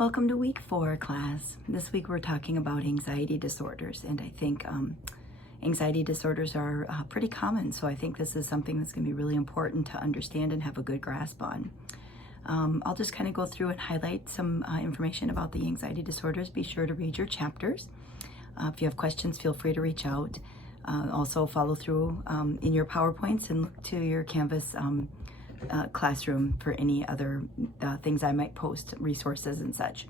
Welcome to week 4, class. This week we're talking about anxiety disorders, and I think anxiety disorders are pretty common, so I think this is something that's going to be really important to understand and have a good grasp on. I'll just kind of go through and highlight some information about the anxiety disorders. Be sure to read your chapters. If you have questions, feel free to reach out. Also follow through in your PowerPoints and look to your Canvas classroom for any other things I might post, resources and such.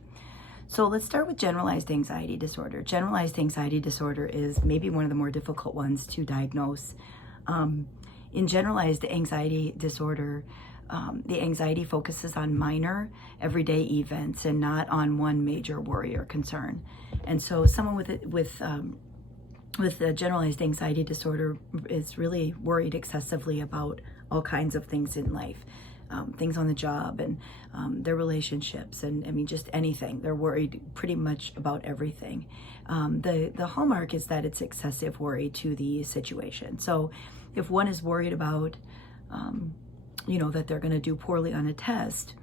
So let's start with generalized anxiety disorder. Generalized anxiety disorder is maybe one of the more difficult ones to diagnose. In generalized anxiety disorder, the anxiety focuses on minor everyday events and not on one major worry or concern. And so someone with the generalized anxiety disorder is really worried excessively about all kinds of things in life, things on the job and their relationships, and I mean just anything. They're worried pretty much about everything. The hallmark is that it's excessive worry to the situation. So if one is worried about that they're going to do poorly on a test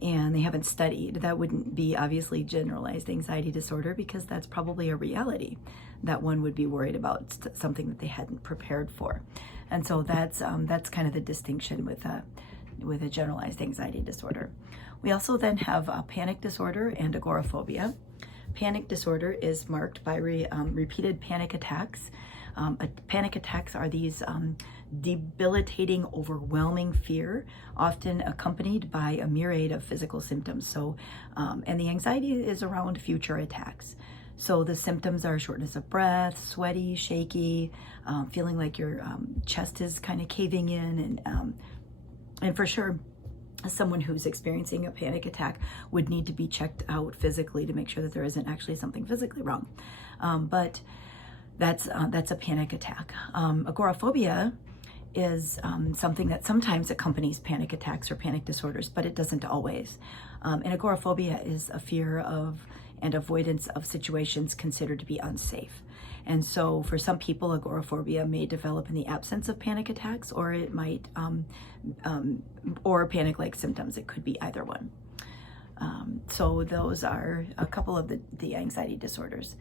and they haven't studied, that wouldn't be obviously generalized anxiety disorder, because that's probably a reality that one would be worried about something that they hadn't prepared for. And so that's kind of the distinction with a generalized anxiety disorder. We also then have a panic disorder and agoraphobia. Panic disorder is marked by repeated panic attacks. Panic attacks are these debilitating, overwhelming fear, often accompanied by a myriad of physical symptoms. So, and the anxiety is around future attacks. So the symptoms are shortness of breath, sweaty, shaky, feeling like your chest is kind of caving in, and for sure, someone who's experiencing a panic attack would need to be checked out physically to make sure that there isn't actually something physically wrong. But that's a panic attack. Agoraphobia is something that sometimes accompanies panic attacks or panic disorders, but it doesn't always. And agoraphobia is a fear of and avoidance of situations considered to be unsafe. And so for some people, agoraphobia may develop in the absence of panic attacks, or it might, or panic-like symptoms. It could be either one. So those are a couple of the anxiety disorders.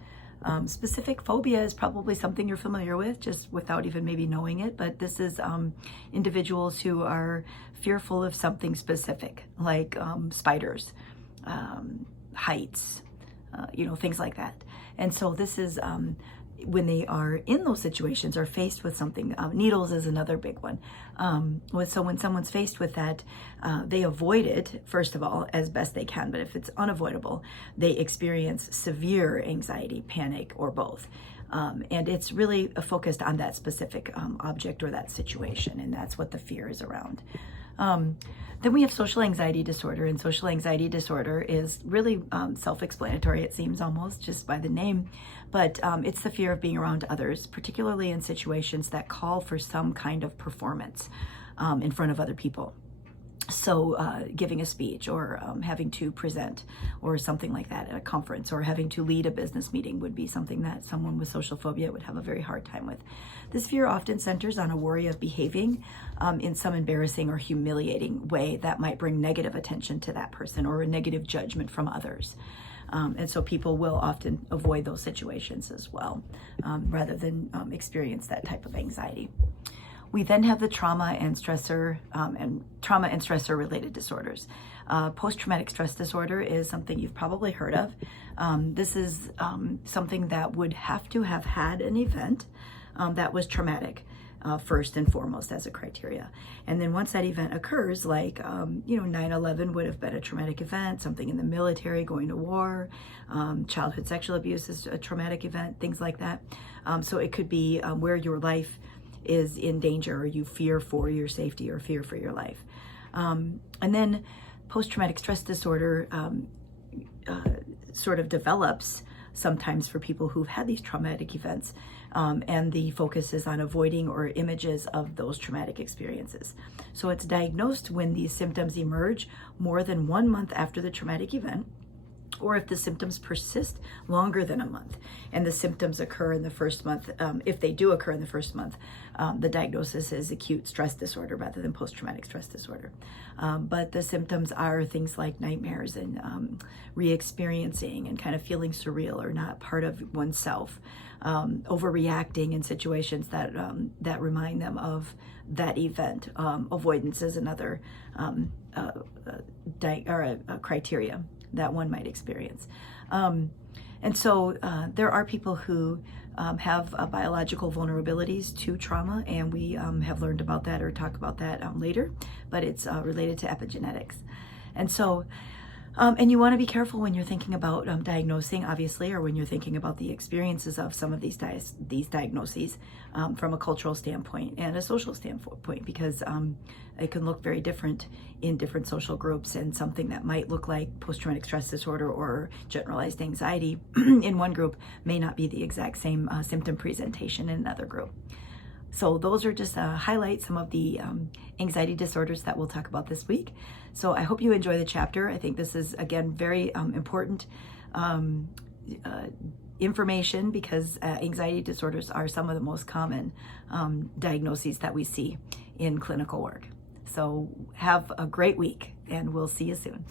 Specific phobia is probably something you're familiar with, just without even maybe knowing it, but this is individuals who are fearful of something specific, like spiders, heights, things like that. And so this is when they are in those situations or faced with something. Needles is another big one. So when someone's faced with that, they avoid it, first of all, as best they can. But if it's unavoidable, they experience severe anxiety, panic, or both. And it's really focused on that specific object or that situation, and that's what the fear is around. Then we have social anxiety disorder, and social anxiety disorder is really self-explanatory, it seems, almost just by the name, but it's the fear of being around others, particularly in situations that call for some kind of performance in front of other people. So giving a speech, or having to present, or something like that at a conference, or having to lead a business meeting would be something that someone with social phobia would have a very hard time with. This fear often centers on a worry of behaving in some embarrassing or humiliating way that might bring negative attention to that person, or a negative judgment from others. And so people will often avoid those situations as well, rather than experience that type of anxiety. We then have the trauma and stressor related disorders. Post-traumatic stress disorder is something you've probably heard of. This is something that would have to have had an event that was traumatic, first and foremost, as a criteria. And then once that event occurs, like 9/11 would have been a traumatic event, something in the military, going to war, childhood sexual abuse is a traumatic event, things like that. So it could be where your life is in danger, or you fear for your safety or fear for your life. And then post-traumatic stress disorder sort of develops sometimes for people who've had these traumatic events, and the focus is on avoiding or images of those traumatic experiences. So it's diagnosed when these symptoms emerge more than 1 month after the traumatic event, or if the symptoms persist longer than a month and the symptoms occur in the first month. If they do occur in the first month, the diagnosis is acute stress disorder rather than post-traumatic stress disorder. But the symptoms are things like nightmares and re-experiencing and kind of feeling surreal or not part of oneself, overreacting in situations that remind them of that event. Avoidance is another criteria that one might experience. And so there are people who have biological vulnerabilities to trauma, and we have learned about that or talk about that later, but it's related to epigenetics. And so, and you want to be careful when you're thinking about diagnosing, obviously, or when you're thinking about the experiences of some of these diagnoses from a cultural standpoint and a social standpoint, because it can look very different in different social groups, and something that might look like post-traumatic stress disorder or generalized anxiety in one group may not be the exact same symptom presentation in another group. So those are just highlight some of the anxiety disorders that we'll talk about this week. So I hope you enjoy the chapter. I think this is, again, very important information, because anxiety disorders are some of the most common diagnoses that we see in clinical work. So have a great week, and we'll see you soon.